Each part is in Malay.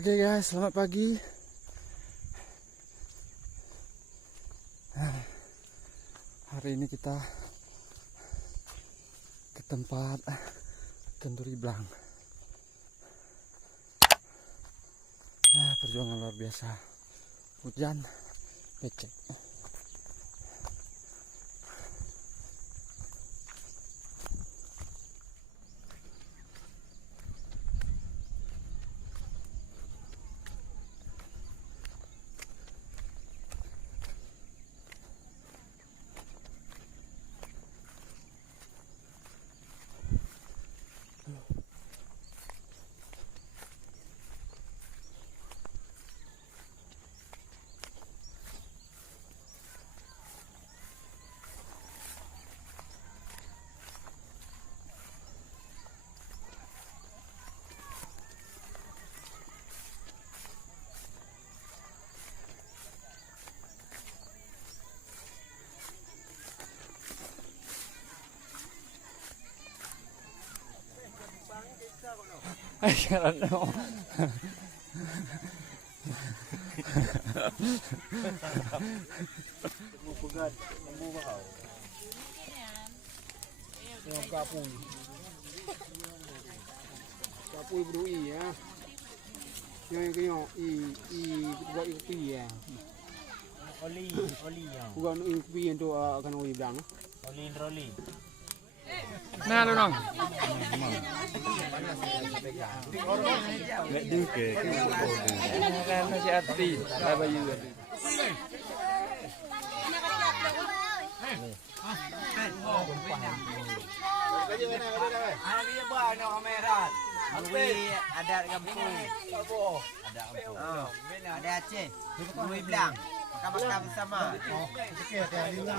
Oke guys, selamat pagi. Hari ini kita ke tempat kenduri belang. Perjuangan luar biasa. Hujan, becek. Karena mau pegat, lembu kau. Yang kapui. Kapui berdui ya. Yang buat kopi ya. Oli ya. Bukan kopi yang tu akan oli bilang. Oli. nah lu nong. Nggak duke. Kan masih hati. Apa juga. Dia buat kamera. Ada kampung. Ada kampung. Ada Aceh. Lui bilang. Makan bersama.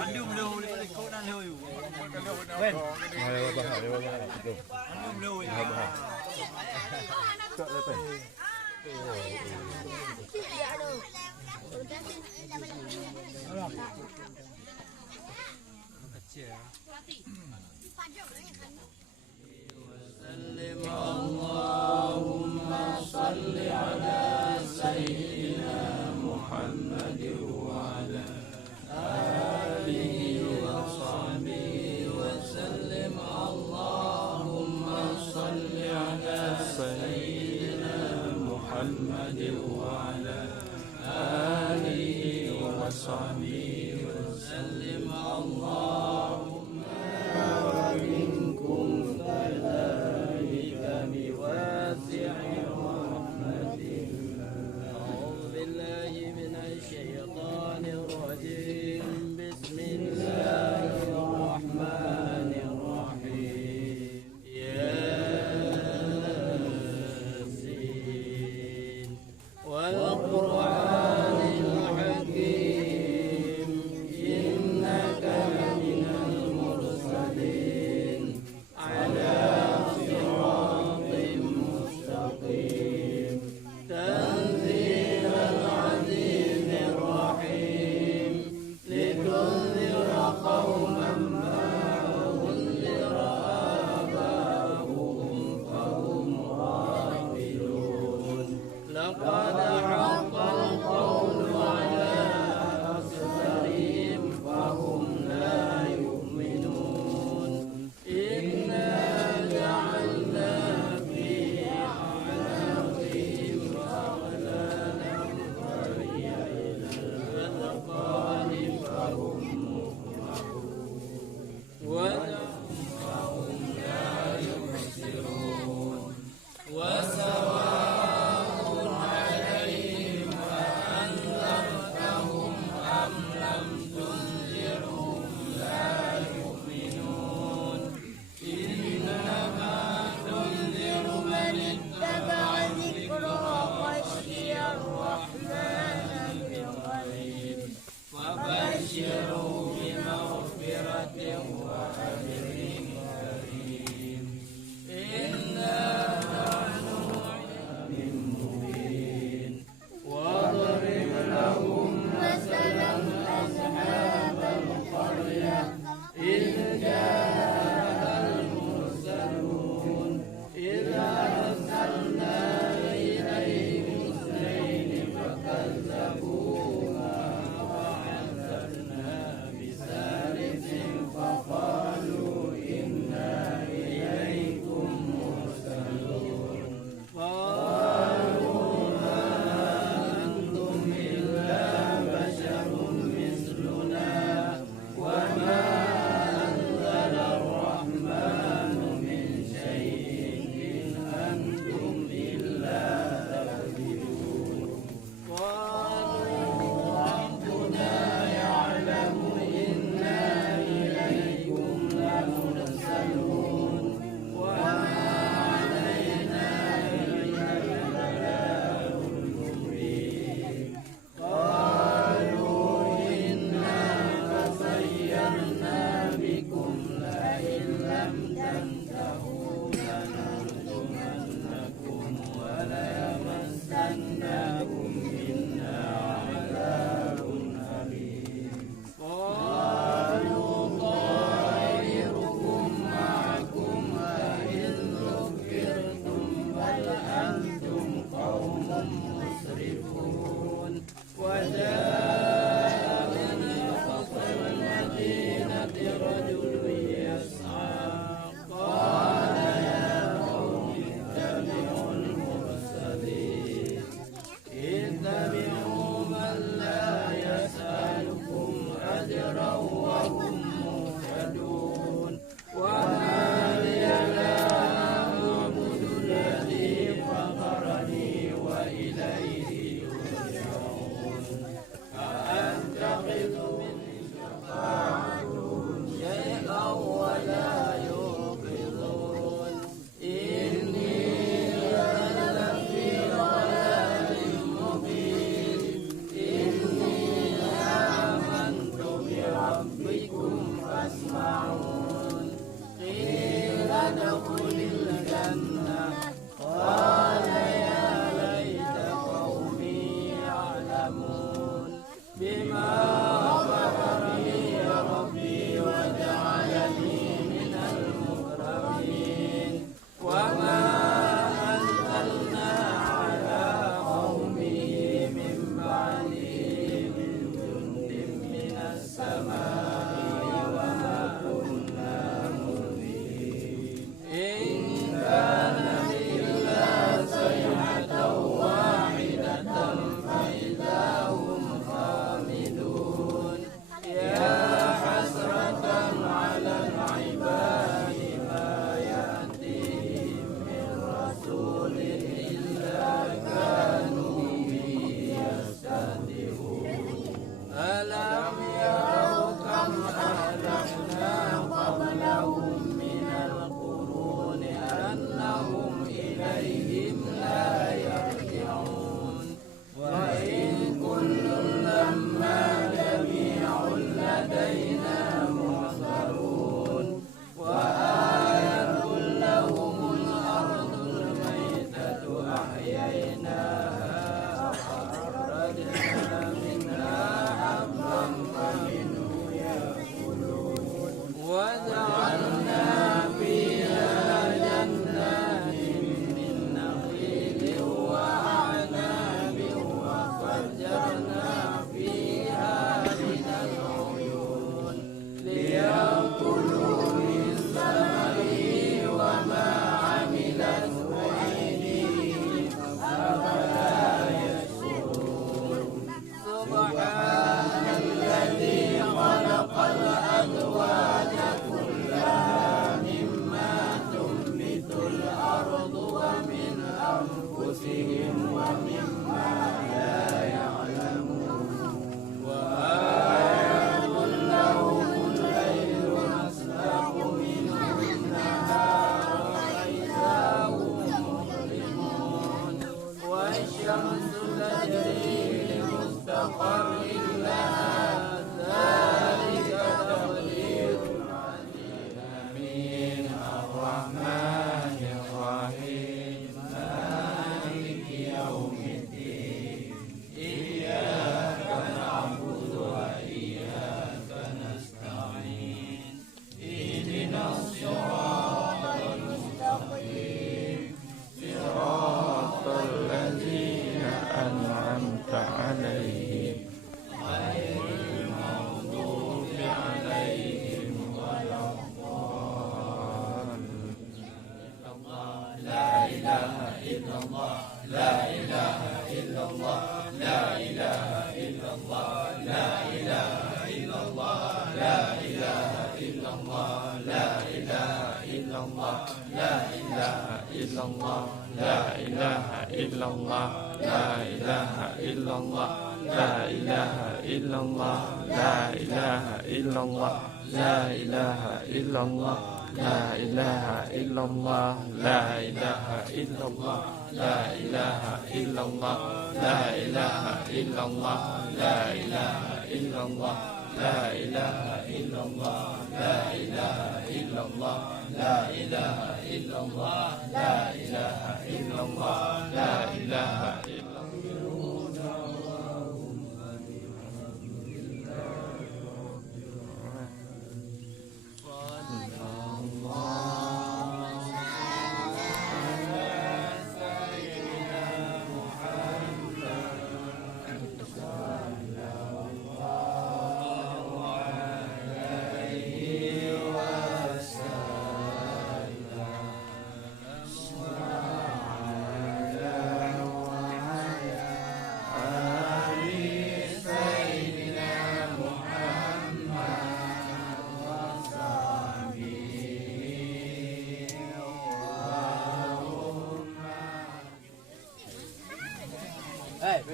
Andum dulu kau nak dulu. Ben. Andum dulu. Tak lepas. Allahumma salli ala sayyidina Muhammad wa ala alihi wa sahbihi wa sallim. Allahumma salli ala sayyidina Muhammad wa ala alihi wa sahbihi wa sallim. Allahumma minkum kadhalika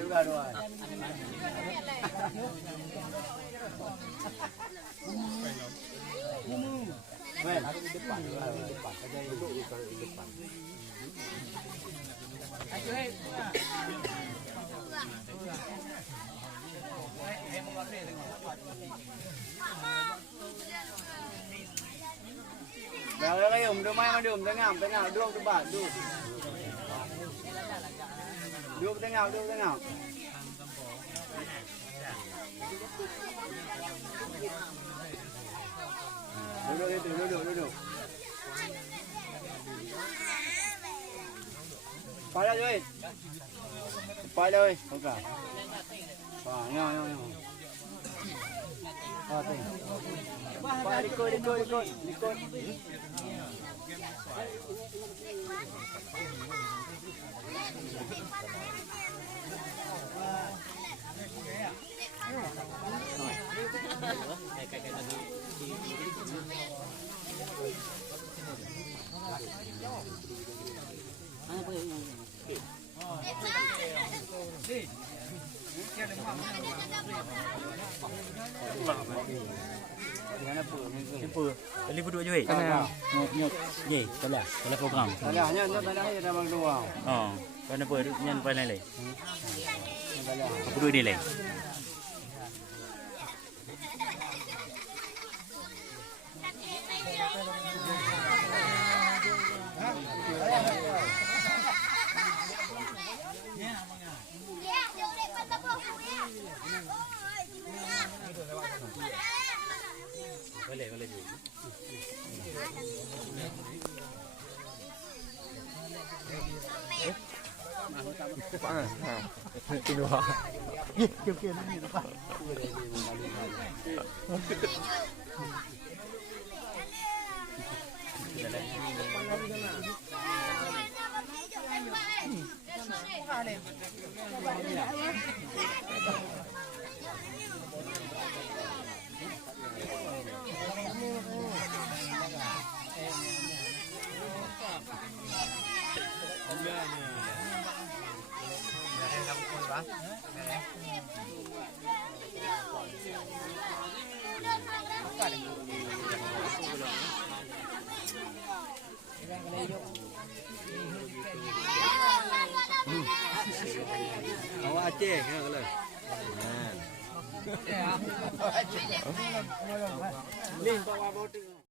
Buka doa. Baik, aku di depan. Aja duduk di depan. Dah kayo, dumay madum, tengah, duduk depan, duduk. Duduk tengah. Duduk itu, duduk. Pada Joy. Pada oi, okey. Yo. Okey. Ikut. Lipat dua je. Nyok. Ye, telah program. Talahnya dah bang dua. Oh, kenapa nyan pai lai? Apa dua ni lai? Boleh. Kedua. Awak Aceh ke kalau? Link bawa botol.